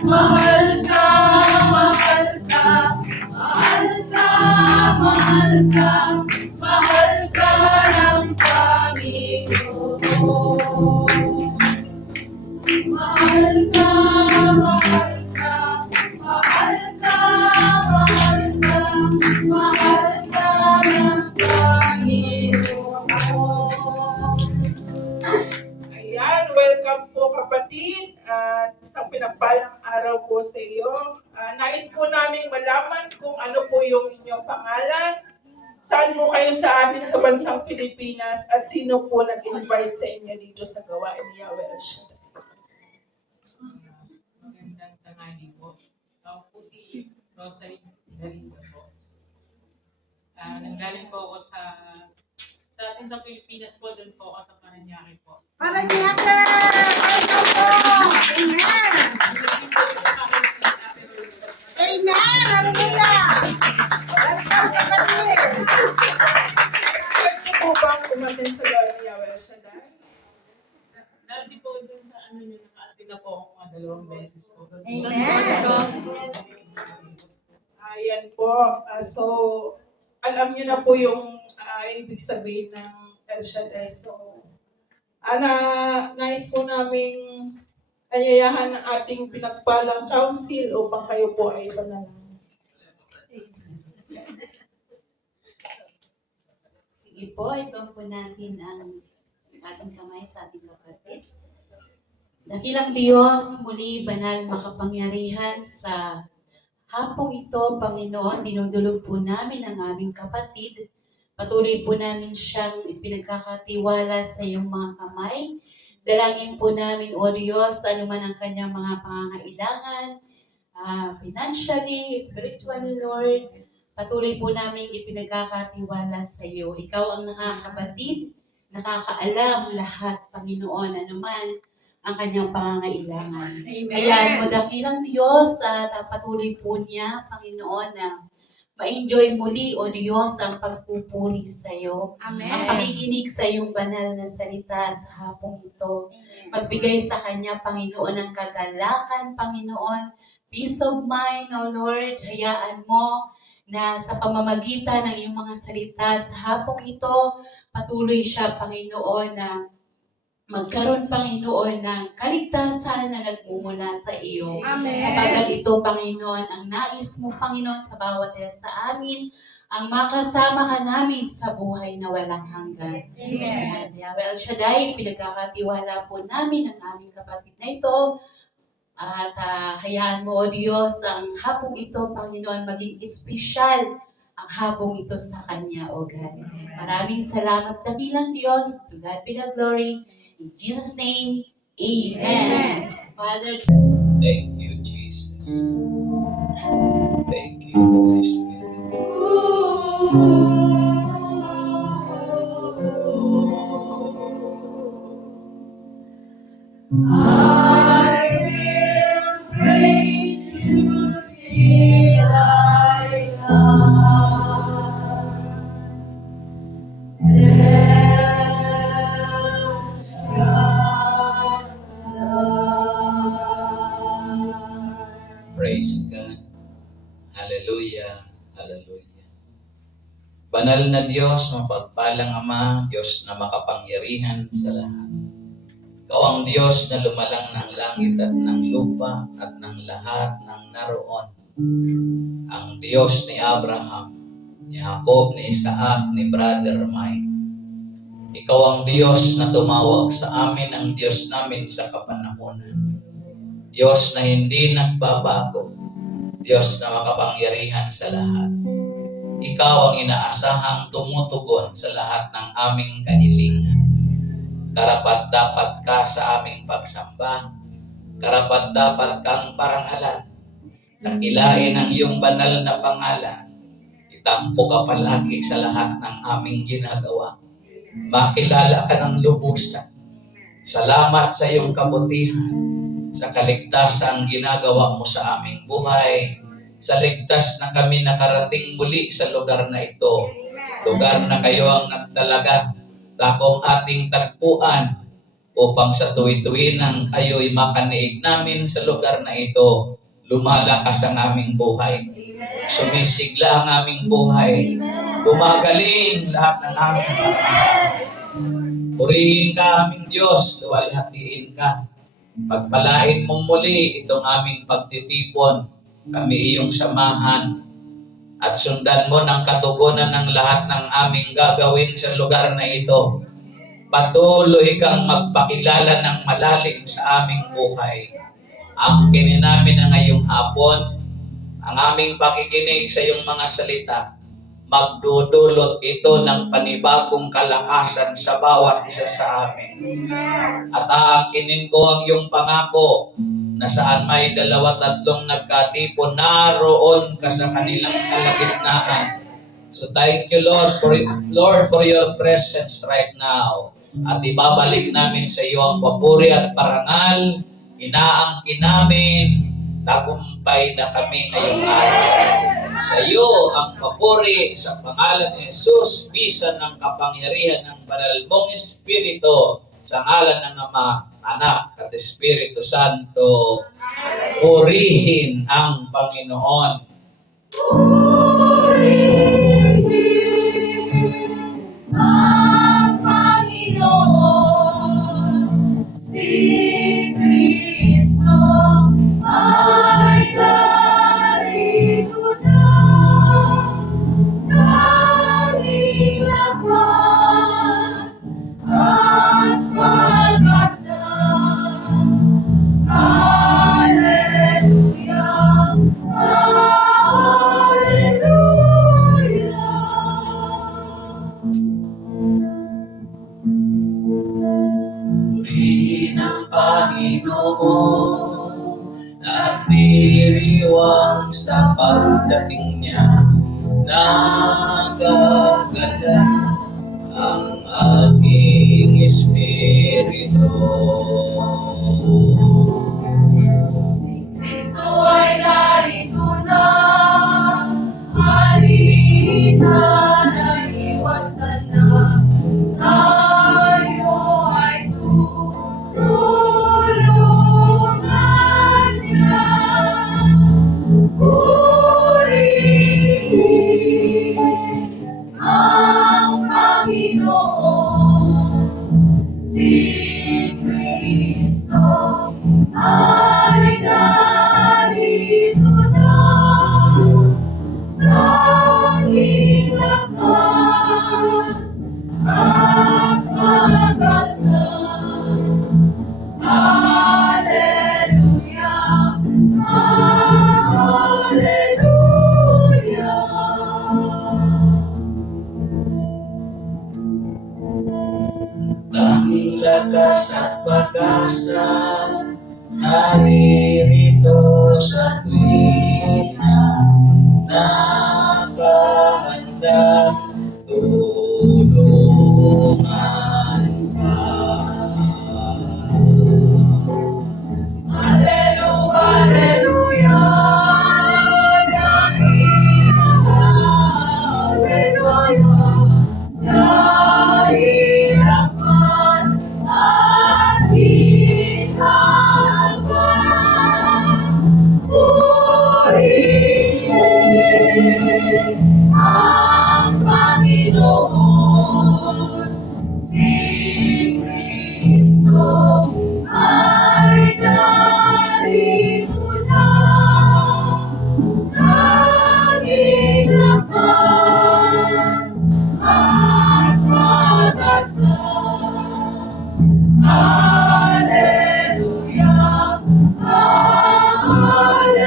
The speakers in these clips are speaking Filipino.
mahal ka, mahal ka, mahal ka, mahal ka, mahal ka ng Panginoon. Mahal ka, mahal ka, mahal ka, mahal ka, mahal ka ng Panginoon. Ayan, welcome po kapatid at isang pinagpalang araw po sa iyo. Nais po namin malaman kung ano po yung inyong pangalan, saan po kayo sa atin sa bansang Pilipinas at sino po nag-invite sa inyo dito sa gawain ni Yahweh El Shaddai. Magandang tanghali po. Ako po si Rosary Garita po. Nanggaling po ako sa atin sa Pilipinas po, doon po ako sa Paranaque po. Paranaque! Welcome po! Amen! Amen! Hallelujah! Welcome kapatid! Pwede po bang umatin sa gawain ni Yahweh El Shaddai? Dati po doon sa ano nyo, naka-attend na po ako mga 2 beses po. Amen! Ayan po. So, alam niyo na po yung ibig sabihin ng El Shaddai. So, nais po naming ayayahan ng ating pinagpalang council upang kayo po ay panalangin. Sige po, ito po natin ang ating kamay sa ating kapatid. Dakilang Diyos, muli banal makapangyarihan sa hapong ito, Panginoon, dinudulog po namin ang aming kapatid. Patuloy po namin siyang ipinagkakatiwala sa iyong mga kamay. Dalangin po namin, O Diyos, ano man ang kanyang mga pangangailangan, financially, spiritually, Lord, patuloy po namin ipinagkakatiwala sa iyo. Ikaw ang nakakabatid, nakakaalam lahat, Panginoon, ano man ang kanyang pangangailangan. Kaya mo dakilang Diyos at patuloy po niya, Panginoon, na ma-enjoy muli, O Diyos, ang pagpupuri sa iyo. Amen. Ang pakikinig sa iyong banal na salita sa hapong ito. Magbigay sa kanya, Panginoon, ng kagalakan, Panginoon. Peace of mind, O Lord. Hayaan mo na sa pamamagitan ng iyong mga salita sa hapong ito, patuloy siya, Panginoon, na magkaroon, Panginoon, ng kaligtasan na nagmumula sa iyo. Amen. Sapagat ito, Panginoon, ang nais mo, Panginoon, sa bawat isa sa amin, ang makasama ka namin sa buhay na walang hanggan. Amen. Yahweh El Shaddai, pinagkakatiwala po namin ang aming kapatid na ito. At hayaan mo, O Diyos, ang hapong ito, Panginoon, maging espesyal ang hapong ito sa Kanya, O God. Maraming salamat, dakilang Diyos. To God be the glory. In Jesus' name, Amen. Father, Thank you, Jesus. Thank you, Holy Spirit. I will praise you till I die. There's just Praise God. Hallelujah. Hallelujah. Banal na Diyos, mapagpalang Ama, Diyos na makapangyarihan sa lahat. Ikaw ang Diyos na lumalang ng langit at ng lupa at ng lahat ng naroon. Ang Diyos ni Abraham, ni Jacob, ni Isaac, ni Brother Mike. Ikaw ang Diyos na tumawag sa amin, ang Diyos namin sa kapanahunan. Diyos na hindi nagbabago. Diyos na makapangyarihan sa lahat. Ikaw ang inaasahang tumutugon sa lahat ng aming kahilingan. Karapat-dapat ka sa aming pagsamba. Karapat-dapat kang parangalan. Dakilain ang iyong banal na pangalan. Itampo ka palagi sa lahat ng aming ginagawa. Makilala ka ng lubusan. Salamat sa iyong kabutihan, sa kaligtasan ginagawa mo sa aming buhay, sa ligtas na kami nakarating muli sa lugar na ito. Lugar na kayo ang nagtalaga, takong ating tagpuan, upang sa tuwi-tuwinang kayo'y makaniig namin sa lugar na ito, lumalakas ang aming buhay. Sumisigla ang aming buhay. Gumagaling lahat ng aming purihin ka aming Diyos, luwalhatiin ka. Pagpalain mong muli itong aming pagtitipon, kami iyong samahan, at sundan mo ng katugunan ng lahat ng aming gagawin sa lugar na ito. Patuloy kang magpakilala ng malalim sa aming buhay. Ang namin na ngayong hapon, ang aming pakikinig sa iyong mga salita, magdudulot ito ng panibagong kalakasan sa bawat isa sa amin. At aakinin ko ang iyong pangako na saan may 2-3 nagkatipon, naroon ka sa kanilang kalagitnaan. So thank you, Lord, for your presence right now. At ibabalik namin sa iyo ang papuri at parangal. Inaangkin namin, tagumpay na kami ngayong araw. Sa iyo ang papuri sa pangalan ni Jesus, bisa ng kapangyarihan ng banal mong Espiritu, sa ngalan ng Ama, Anak at Espiritu Santo. Purihin ang Panginoon. Ang Panginoon, si Kristo ay narito na. Tanging lakas at pag-asa. Hallelujah, Purihin ang Panginoon at diriwang sa pagdating niya. Nagagala ang aking espiritu. Kristo ay narito na, halina na iwasan na, tayo ay tutulungan niya. Purihin ang Panginoon, si Kristo ay narito na. Tanging lakas at pag-asa. Hallelujah, hallelujah. Tanging lakas at pag-asa, naririto sa tuwina, nakahandang tulungan ka. Hallelujah, hallelujah, sa hirapan at ginhawa. Purihin ang Panginoon, si Kristo ay narito na. Tanging lakas at pag-asa. Hallelujah, hallelujah.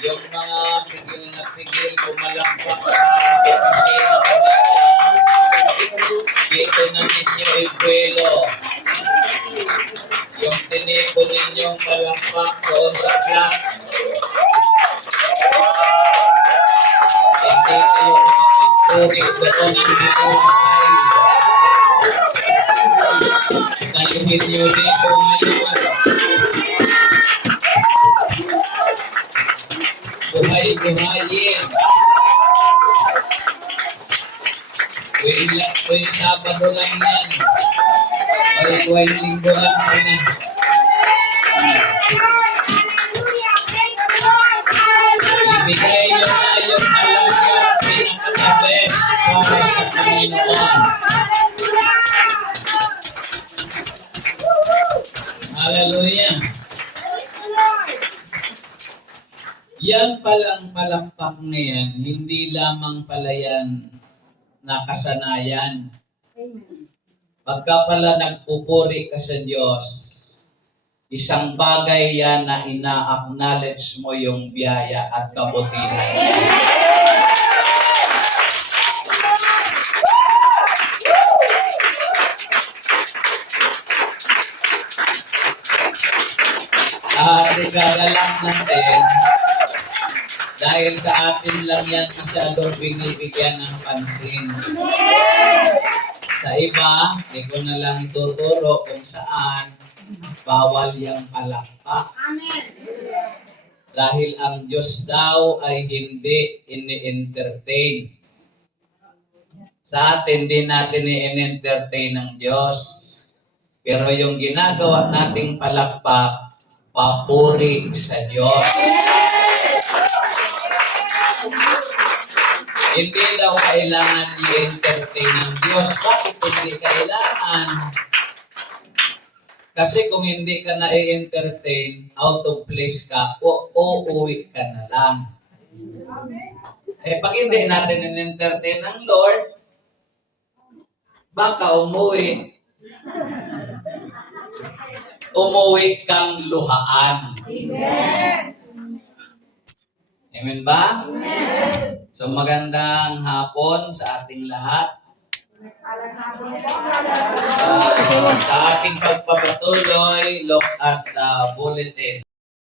Yung mga pigil na pigil, pumalakpak sa opisina kanina. Dito na ninyo ipuelo. Yung tinipon ninyong palakpak doon sa flat. Hindi kayo makapagpuri doon ang buhay. Kaluhin nyo dito ngayon. Buhay-buhayin. Tuwing Sabado lang yan. Ay tuwing Linggo lang na. Ibigay nyo na yung alaga pinaka-best para sa Panginoon. Hallelujah. Yan palang palakpak na yan, hindi lamang pala yan nakasanayan. Pagka pala nagpupuri ka sa Diyos, isang bagay yan na ina-acknowledge mo yung biyaya at kabutihan. At igagalak natin, dahil sa atin lang yan masyadong binibigyan ng pansin. Sa iba, hindi ko na lang ituturo kung saan bawal yung palakpak. Dahil ang Diyos daw ay hindi ini-entertain. Sa atin, hindi natin i-entertain ng Diyos. Pero yung ginagawa nating palakpak, papuri sa Diyos. Hindi daw kailangan i-entertain ng Diyos. Bakit hindi kailangan? Kasi kung hindi ka na i-entertain, out of place ka, uuwi ka na lang. Pag hindi natin in-entertain ng Lord, baka umuwi. Umuwi kang luhaan. Amen ba? So magandang hapon sa ating lahat. Sa ating pagpapatuloy, look at the bulletin.